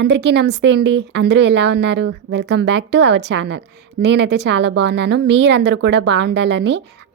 అందరికీ నమస్తే అండి. అందరూ ఎలా ఉన్నారు? Welcome back to our channel నేనైతే చాలా బాగున్నాను. మీరందరూ కూడా బాగుండాలని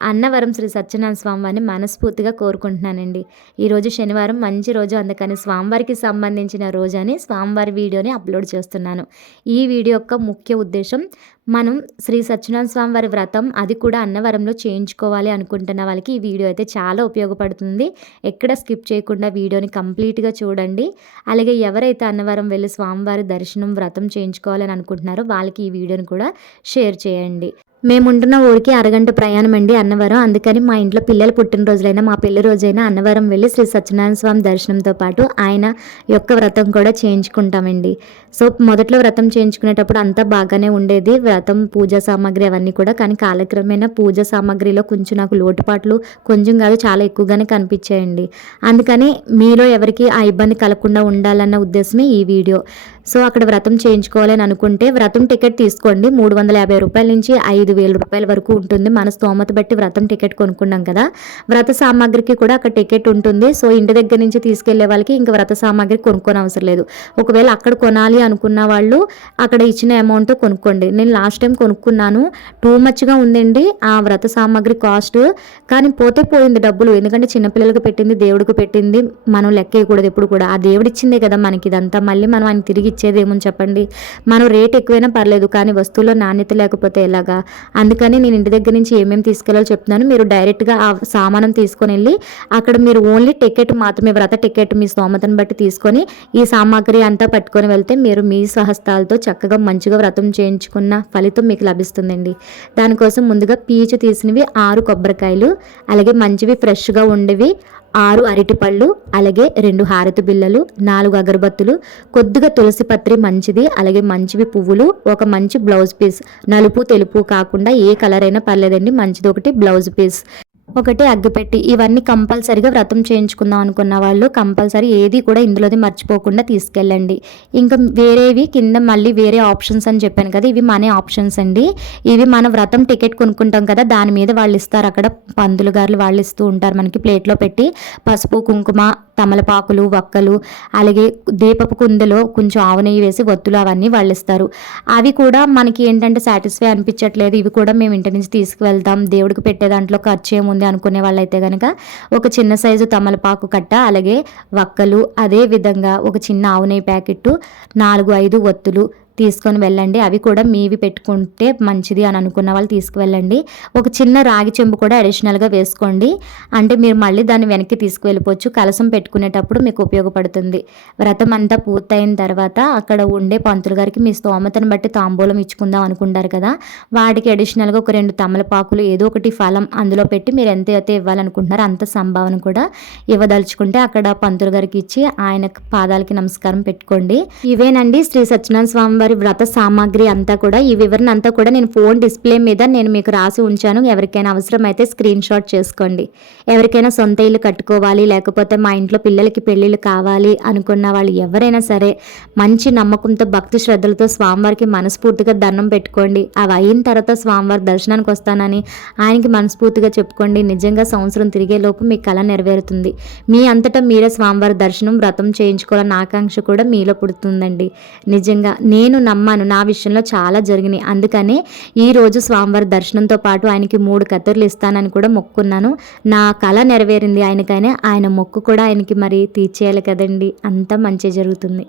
అన్నవరం శ్రీ సత్యనారాయణ స్వామివారిని మనస్ఫూర్తిగా కోరుకుంటున్నానండి. ఈరోజు శనివారం మంచి రోజు. అందుకని స్వామివారికి సంబంధించిన రోజు అని స్వామివారి వీడియోని అప్లోడ్ చేస్తున్నాను. ఈ వీడియో యొక్క ముఖ్య ఉద్దేశం మనం శ్రీ సత్యనారాయణ స్వామి వారి వ్రతం అది కూడా అన్నవరంలో చేయించుకోవాలి అనుకుంటున్న వాళ్ళకి ఈ వీడియో అయితే చాలా ఉపయోగపడుతుంది. ఎక్కడ స్కిప్ చేయకుండా వీడియోని కంప్లీట్గా చూడండి. అలాగే ఎవరైతే అన్నవరం వెళ్ళి స్వామివారి దర్శనం వ్రతం చేయించుకోవాలని అనుకుంటున్నారో వాళ్ళకి ఈ వీడియోని కూడా షేర్ చేయండి. మేముంటున్న ఊరికి అరగంట ప్రయాణం అండి అన్నవరం. అందుకని మా ఇంట్లో పిల్లల పుట్టినరోజులైనా మా పెళ్ళి రోజైనా అన్నవరం వెళ్ళి శ్రీ సత్యనారాయణ స్వామి దర్శనంతో పాటు ఆయన యొక్క వ్రతం కూడా చేయించుకుంటామండి. సో మొదట్లో వ్రతం చేయించుకునేటప్పుడు అంతా బాగానే ఉండేది. వ్రతం పూజా సామాగ్రి అవన్నీ కూడా. కానీ కాలక్రమేణా పూజ సామాగ్రిలో కొంచెం నాకు లోటుపాట్లు కొంచెం కాదు చాలా ఎక్కువగానే కనిపించాయండి. అందుకని మీలో ఎవరికి ఆ ఇబ్బంది కలగకుండా ఉండాలన్న ఉద్దేశమే ఈ వీడియో. సో అక్కడ వ్రతం చేయించుకోవాలని అనుకుంటే వ్రతం టికెట్ తీసుకోండి. మూడు వందల యాభై రూపాయల నుంచి ఐదు వేల రూపాయల వరకు ఉంటుంది. మన స్తోమత బట్టి వ్రతం టికెట్ కొనుక్కున్నాం కదా. వ్రత సామాగ్రికి కూడా అక్కడ టికెట్ ఉంటుంది. సో ఇంటి దగ్గర నుంచి తీసుకెళ్ళే వాళ్ళకి ఇంకా వ్రత సామాగ్రి కొనుక్కోనవసరం లేదు. ఒకవేళ అక్కడ కొనాలి అనుకున్న వాళ్ళు అక్కడ ఇచ్చిన అమౌంట్ కొనుక్కోండి. నేను లాస్ట్ టైం కొనుక్కున్నాను. టూ మచ్గా ఉందండి ఆ వ్రత సామాగ్రి కాస్ట్. కానీ పోతే పోయింది డబ్బులు. ఎందుకంటే చిన్నపిల్లలకు పెట్టింది దేవుడికి పెట్టింది. మనం లెక్కేయకూడదు ఎప్పుడు కూడా. ఆ దేవుడు ఇచ్చిందే కదా మనకి ఇదంతా. మళ్ళీ మనం ఆయన తిరిగి ఇచ్చేది ఏమని చెప్పండి? మనం రేట్ ఎక్కువైనా పర్లేదు కానీ వస్తువులో నాణ్యత లేకపోతే ఎలాగా? అందుకని నేను ఇంటి దగ్గర నుంచి ఏమేమి తీసుకెళ్ళాలో చెప్తున్నాను. మీరు డైరెక్ట్గా ఆ సామానం తీసుకొని వెళ్ళి అక్కడ మీరు ఓన్లీ టికెట్ మాత్రమే వ్రత టికెట్ మీ స్తోమతను బట్టి తీసుకొని ఈ సామాగ్రి అంతా పట్టుకొని వెళ్తే మీరు మీ స్వహస్తాలతో చక్కగా మంచిగా వ్రతం చేయించుకున్న ఫలితం మీకు లభిస్తుందండి. దానికోసం ముందుగా పీచు తీసినవి ఆరు కొబ్బరికాయలు అలాగే మంచివి ఫ్రెష్గా ఉండేవి ఆరు అరటిపళ్ళు అలాగే రెండు హారతి బిళ్ళలు నాలుగు అగరబత్తులు కొద్దిగా తులసి పత్రి మంచిది అలాగే మంచివి పువ్వులు ఒక మంచి బ్లౌజ్ పీస్. నలుపు తెలుపు కాకుండా ఏ కలర్ అయినా పర్లేదండి మంచిది ఒకటి బ్లౌజ్ పీస్. ఒకటి అగ్గిపెట్టి ఇవన్నీ కంపల్సరీగా వ్రతం చేయించుకుందాం అనుకున్న వాళ్ళు కంపల్సరీ ఏది కూడా ఇందులోది మర్చిపోకుండా తీసుకెళ్ళండి. ఇంకా వేరేవి కింద మళ్ళీ వేరే ఆప్షన్స్ అని చెప్పాను కదా ఇవి మనీ ఆప్షన్స్ అండి. ఇవి మన వ్రతం టికెట్ కొనుక్కుంటాం కదా దాని మీద వాళ్ళు ఇస్తారు. అక్కడ పందులు గారులు వాళ్ళు ఇస్తూ ఉంటారు మనకి ప్లేట్లో పెట్టి. పసుపు కుంకుమ తమలపాకులు వక్కలు అలాగే దీపపు కుందలో కొంచెం ఆవు నెయ్యి వేసి ఒత్తులు అవన్నీ వాళ్ళు ఇస్తారు అవి కూడా మనకి ఏంటంటే సాటిస్ఫై అనిపించట్లేదు. ఇవి కూడా మేము ఇంటి నుంచి తీసుకువెళ్తాం. దేవుడికి పెట్టే దాంట్లో ఖర్చు ఏముంది అనుకునే వాళ్ళైతే కనుక ఒక చిన్న సైజు తమలపాకు కట్ట అలాగే వక్కలు అదే విధంగా ఒక చిన్న ఆవు నెయ్యి ప్యాకెట్టు నాలుగు ఐదు ఒత్తులు తీసుకొని వెళ్ళండి. అవి కూడా మీవి పెట్టుకుంటే మంచిది అని అనుకున్న వాళ్ళు తీసుకువెళ్ళండి. ఒక చిన్న రాగి చెంబు కూడా అడిషనల్గా వేసుకోండి. అంటే మీరు మళ్ళీ దాన్ని వెనక్కి తీసుకువెళ్ళిపోవచ్చు. కలసం పెట్టుకునేటప్పుడు మీకు ఉపయోగపడుతుంది. వ్రతం అంతా పూర్తయిన తర్వాత అక్కడ ఉండే పంతులు గారికి మీ స్తోమతను బట్టి తాంబూలం ఇచ్చుకుందాం అనుకుంటారు కదా. వాటికి అడిషనల్గా ఒక రెండు తమలపాకులు ఏదో ఒకటి ఫలం అందులో పెట్టి మీరు ఎంత అయితే ఇవ్వాలనుకుంటున్నారో అంత సంభావన కూడా ఇవ్వదలుచుకుంటే అక్కడ పంతులు గారికి ఇచ్చి ఆయన పాదాలకి నమస్కారం పెట్టుకోండి. ఇవేనండి శ్రీ సత్యనారాయణ స్వామి వారి వ్రత సామాగ్రి అంతా కూడా ఈ వివరణ అంతా కూడా నేను ఫోన్ డిస్ప్లే మీద నేను మీకు రాసి ఉంచాను. ఎవరికైనా అవసరం అయితే స్క్రీన్ షాట్ చేసుకోండి. ఎవరికైనా సొంత ఇల్లు కట్టుకోవాలి లేకపోతే మా ఇంట్లో పిల్లలకి పెళ్ళిళ్ళు కావాలి అనుకున్న వాళ్ళు ఎవరైనా సరే మంచి నమ్మకంతో భక్తి శ్రద్ధలతో స్వామివారికి మనస్ఫూర్తిగా దండం పెట్టుకోండి. అవి అయిన తర్వాత స్వామివారి దర్శనానికి వస్తానని ఆయనకి మనస్ఫూర్తిగా చెప్పుకోండి. నిజంగా సంవత్సరం తిరిగే లోపు మీ కళ నెరవేరుతుంది. మీ అంతటా మీరే స్వామివారి దర్శనం వ్రతం చేయించుకోవాలన్న ఆకాంక్ష కూడా మీలో పుడుతుందండి. నిజంగా నేను నేను నమ్మాను. నా విషయంలో చాలా జరిగినాయి. అందుకనే ఈరోజు స్వామివారి దర్శనంతో పాటు ఆయనకి మూడు కత్తుర్లు ఇస్తానని కూడా మొక్కున్నాను. నా కళ నెరవేరింది ఆయనకైనా. ఆయన మొక్కు కూడా ఆయనకి మరి తీర్చేయాలి కదండి. అంతా మంచి జరుగుతుంది.